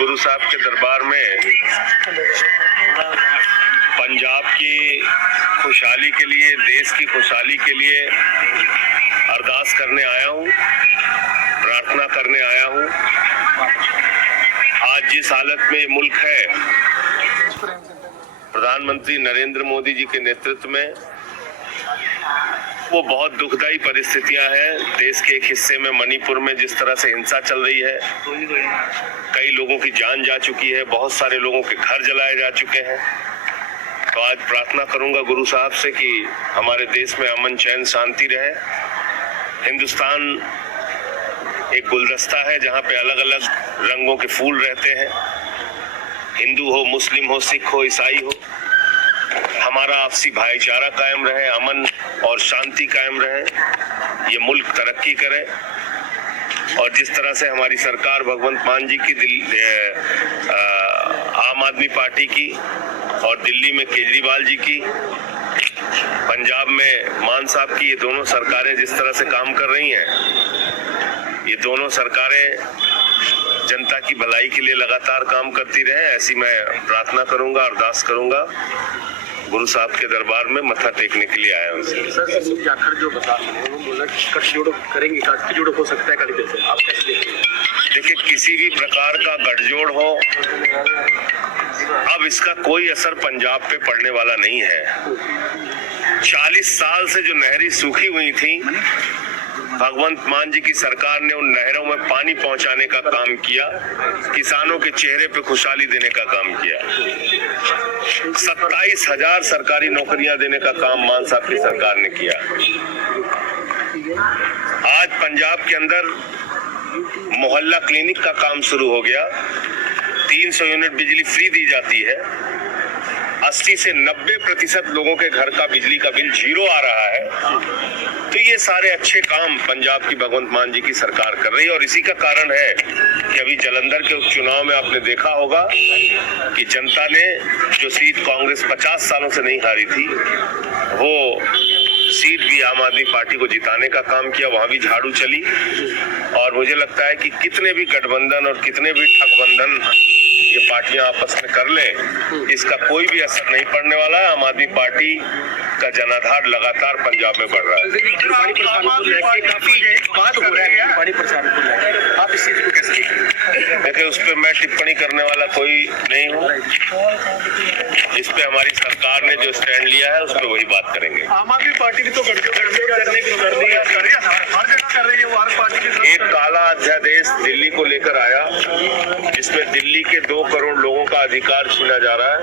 गुरु साहब के दरबार में पंजाब की खुशहाली के लिए, देश की खुशहाली के लिए अरदास करने आया हूँ, प्रार्थना करने आया हूँ। आज जिस हालत में ये मुल्क है, प्रधानमंत्री नरेंद्र मोदी जी के नेतृत्व में, वो बहुत दुखदाई परिस्थितियां हैं। देश के एक हिस्से में, मणिपुर में जिस तरह से हिंसा चल रही है, कई लोगों की जान जा चुकी है, बहुत सारे लोगों के घर जलाए जा चुके हैं। तो आज प्रार्थना करूंगा गुरु साहब से कि हमारे देश में अमन, चैन, शांति रहे। हिंदुस्तान एक गुलदस्ता है जहां पे अलग अलग रंगों के फूल रहते हैं। हिंदू हो, मुस्लिम हो, सिख हो, ईसाई हो, हमारा आपसी भाईचारा कायम रहे, अमन और शांति कायम रहे, ये मुल्क तरक्की करे। और जिस तरह से हमारी सरकार भगवंत मान जी की, आम आदमी पार्टी की, और दिल्ली में केजरीवाल जी की, पंजाब में मान साहब की, ये दोनों सरकारें जिस तरह से काम कर रही हैं, ये दोनों सरकारें जनता की भलाई के लिए लगातार काम करती रहे, ऐसी मैं प्रार्थना करूंगा, अरदास करूंगा। गुरु साहब के दरबार में मत्था टेकने के लिए आया हूँ। सर जाखड़ जो बता रहे हैं, वो बोला गठजोड़ करेंगे, गठजोड़ हो सकता है कड़ी देर से, आप कैसे देखते हैं? देखिए, किसी भी प्रकार का गठजोड़ हो, अब इसका कोई असर पंजाब पे पड़ने वाला नहीं है। 40 साल से जो नहरें सूखी हुई थी, भगवंत मान जी की सरकार ने उन नहरों में पानी पहुंचाने का काम किया, किसानों के चेहरे पे खुशहाली देने का काम किया। 27,000 सरकारी नौकरियां देने का काम मान साहब की सरकार ने किया। आज पंजाब के अंदर मोहल्ला क्लिनिक का काम शुरू हो गया। 300 यूनिट बिजली फ्री दी जाती है। 80 से 90% लोगों के घर का बिजली का बिल 0 आ रहा है। तो ये सारे अच्छे काम पंजाब की भगवंत मान जी की सरकार कर रही है। और इसी का कारण है कि अभी जालंधर के उपचुनाव में आपने देखा होगा कि जनता ने जो सीट कांग्रेस 50 सालों से नहीं हारी थी, वो सीट भी आम आदमी पार्टी को जिताने का काम किया, वहां भी झाड़ू चली। और मुझे लगता है कि कितने भी गठबंधन और कितने भी ठगबंधन ये पार्टियां आपस में कर लें, इसका कोई भी असर नहीं पड़ने वाला है। आम आदमी पार्टी का जनाधार लगातार पंजाब में बढ़ रहा है। आप इस चीज को कैसे देखिए, उस पर मैं टिप्पणी करने वाला कोई नहीं हूँ। इस पे हमारी सरकार ने जो स्टैंड लिया है, उस पर वही बात करेंगे। आम आदमी पार्टी भी तो एक काला अध्यादेश दिल्ली को लेकर आया, जिसमें दिल्ली के 2 करोड़ लोगों का अधिकार छीना जा रहा है।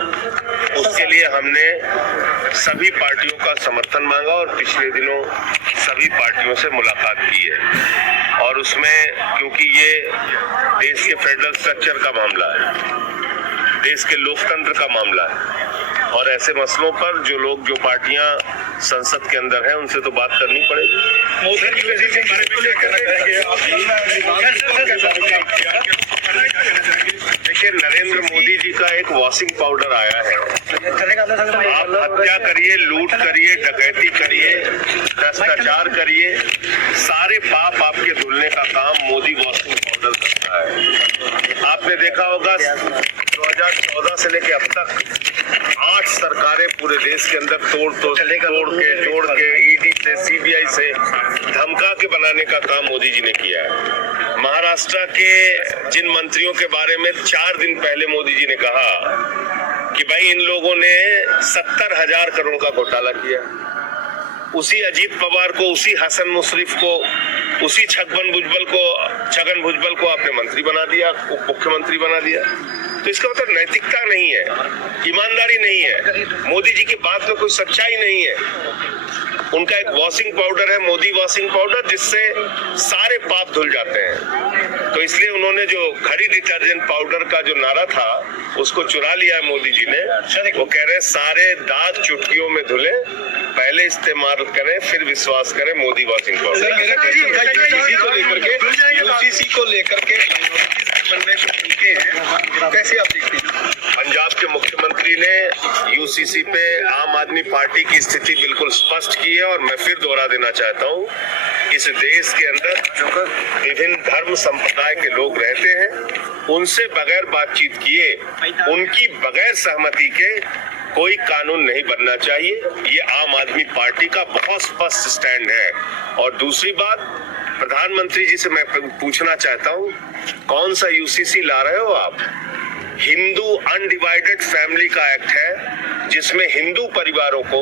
उसके लिए हमने सभी पार्टियों का समर्थन मांगा और पिछले दिनों सभी पार्टियों से मुलाकात की है। और उसमें, क्योंकि ये देश के फेडरल स्ट्रक्चर का मामला है, देश के लोकतंत्र का मामला है, और ऐसे मसलों पर जो पार्टियां संसद के अंदर हैं, उनसे तो बात करनी पड़ेगी। देखिए, नरेंद्र मोदी जी का एक वॉशिंग पाउडर आया है। आप हत्या करिए, लूट करिए, डकैती करिए, भ्रष्टाचार करिए, सारे पाप आपके धुलने का काम मोदी वॉशिंग पाउडर करता है। आपने देखा होगा 2014 से लेके अब तक 8 सरकारें पूरे देश के अंदर तोड़ के जोड़ के ईडी से, सीबीआई से धमका के बनाने का काम मोदी जी ने किया है। महाराष्ट्र के जिन मंत्रियों के बारे में 4 दिन पहले मोदी जी ने कहा कि भाई इन लोगों ने 70,000 करोड़ का घोटाला किया, उसी अजीत पवार को, उसी हसन मुशर्रफ को, उसी छगन भुजबल को आपने मंत्री बना दिया, उप मुख्यमंत्री बना दिया। तो इसका मतलब नैतिकता नहीं है, ईमानदारी नहीं है, मोदी जी की बात में कोई सच्चाई नहीं है। उनका एक वॉशिंग पाउडर है, मोदी वॉशिंग पाउडर, जिससे सारे पाप धुल जाते हैं। तो इसलिए उन्होंने जो घड़ी डिटर्जेंट पाउडर का जो नारा था, उसको चुरा लिया है मोदी जी ने। वो कह रहे हैं सारे दाग चुटकियों में धुले, पहले इस्तेमाल करें फिर विश्वास करें मोदी वॉशिंग पाउडर। यूसीसी को लेकर के बनने को चुके हैं, कैसे आप देखते हैं? पंजाब के मुख्यमंत्री प्रधानमंत्री ने यूसीसी पे आम आदमी पार्टी की स्थिति बिल्कुल स्पष्ट की है और मैं फिर दोहरा देना चाहता हूँ, इस देश के अंदर विभिन्न धर्म संप्रदाय के लोग रहते हैं, उनसे बगैर बातचीत किए, उनकी बगैर सहमति के कोई कानून नहीं बनना चाहिए। ये आम आदमी पार्टी का बहुत स्पष्ट स्टैंड है। और दूसरी बात, प्रधानमंत्री जी से मैं पूछना चाहता हूँ, कौन सा यूसीसी ला रहे हो आप? हिंदू अनडिवाइडेड फैमिली का एक्ट है जिसमें हिंदू परिवारों को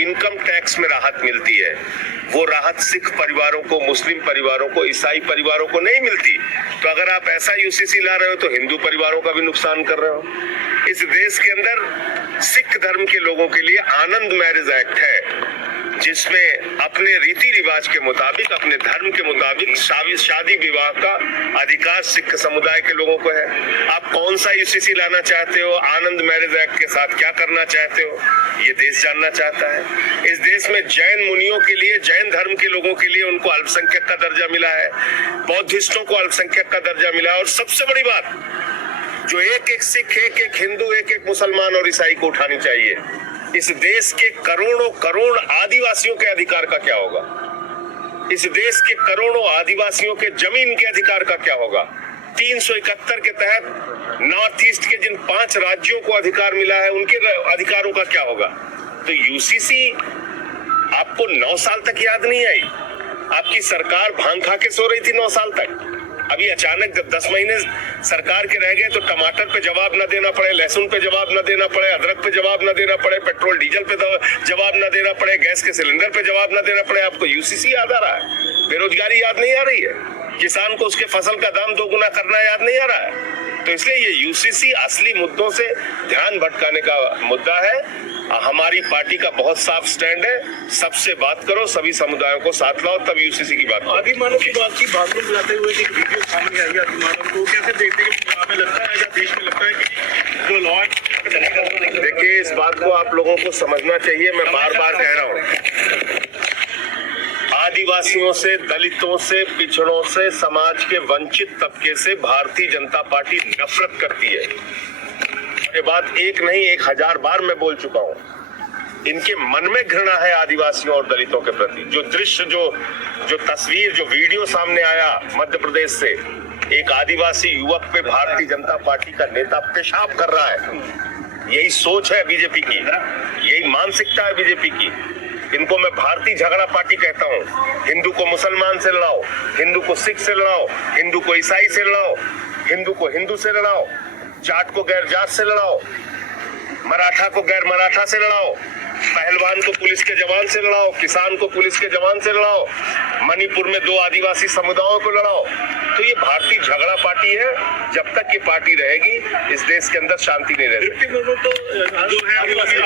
इनकम टैक्स में राहत मिलती है। वो राहत सिख परिवारों को, मुस्लिम परिवारों को, ईसाई परिवारों को नहीं मिलती। तो अगर आप ऐसा यूसीसी ला रहे हो तो हिंदू परिवारों का भी नुकसान कर रहे हो। इस देश के अंदर सिख धर्म के लोगों के लिए आनंद मैरिज एक्ट है जिसमें अपने रीति रिवाज के मुताबिक, अपने धर्म के मुताबिक शादी विवाह का अधिकार सिख समुदाय के लोगों को है। आप कौन सा यूसीसी लाना चाहते हो? आनंद मैरिज एक्ट के साथ क्या करना चाहते हो? ये देश जानना चाहता है। इस देश में जैन मुनियों के लिए, जैन धर्म के लोगों के लिए उनको अल्पसंख्यक का दर्जा मिला है, बौद्धिस्टों को अल्पसंख्यक का दर्जा मिला है। और सबसे बड़ी बात, जो एक एक सिख, एक एक हिंदू, एक एक मुसलमान और ईसाई को उठानी चाहिए, इस देश के करोड़ों करोड़ आदिवासियों के अधिकार का क्या होगा? इस देश के करोड़ों आदिवासियों के जमीन के अधिकार का क्या होगा? 371 के तहत नॉर्थ ईस्ट के जिन 5 राज्यों को अधिकार मिला है, उनके अधिकारों का क्या होगा? तो यूसीसी आपको 9 साल तक याद नहीं आई? आपकी सरकार भांग खा के सो रही थी 9 साल तक। अभी अचानक जब 10 महीने सरकार के रह गए तो टमाटर पे जवाब न देना पड़े, लहसुन पे जवाब न देना पड़े, अदरक पे जवाब न देना पड़े, पेट्रोल डीजल पे जवाब न देना पड़े, गैस के सिलेंडर पे जवाब न देना पड़े, आपको यूसीसी याद आ रहा है? बेरोजगारी याद नहीं आ रही है? किसान को उसके फसल का दाम 2 गुना करना याद नहीं आ रहा है? तो इसलिए ये यूसीसी असली मुद्दों से ध्यान भटकाने का मुद्दा है। हमारी पार्टी का बहुत साफ स्टैंड है, सबसे बात करो, सभी समुदायों को साथ लाओ, तब यूसीसी की बात करो। आदिमानव की बात की भाषण बुलाते हुए एक वीडियो सामने आई आदिमानव को कैसे देखते हैं? हमें लगता है या देश में लगता है कि जो लॉ है, देखिए इस बात को आप लोगों को समझना चाहिए। मैं बार बार कह रहा हूँ, आदिवासियों से, दलितों से, पिछड़ों से, समाज के वंचित तबके से भारतीय जनता पार्टी नफरत करती है। ये बात एक नहीं 1000 बार मैं बोल चुका हूँ। इनके मन में घृणा है आदिवासियों और दलितों के प्रति। जो दृश्य, जो तस्वीर, जो वीडियो सामने आया मध्य प्रदेश से, एक आदिवासी युवक पे भारतीय जनता पार्टी का नेता पेशाब कर रहा है। यही सोच है बीजेपी की, यही मानसिकता है बीजेपी की। इनको मैं भारतीय झगड़ा पार्टी कहता हूँ। हिंदू को मुसलमान से लड़ाओ, हिंदू को सिख से लड़ाओ, हिंदू को ईसाई से लड़ाओ, हिंदू को हिंदू से लड़ाओ, जाट को गैर जाट से लड़ाओ, मराठा को गैर मराठा से लड़ाओ, पहलवान को पुलिस के जवान से लड़ाओ, किसान को पुलिस के जवान से लड़ाओ, मणिपुर में 2 आदिवासी समुदायों को लड़ाओ। तो ये भारतीय झगड़ा पार्टी है। जब तक ये पार्टी रहेगी इस देश के अंदर शांति नहीं रहेगी। तो जो है आदिवासी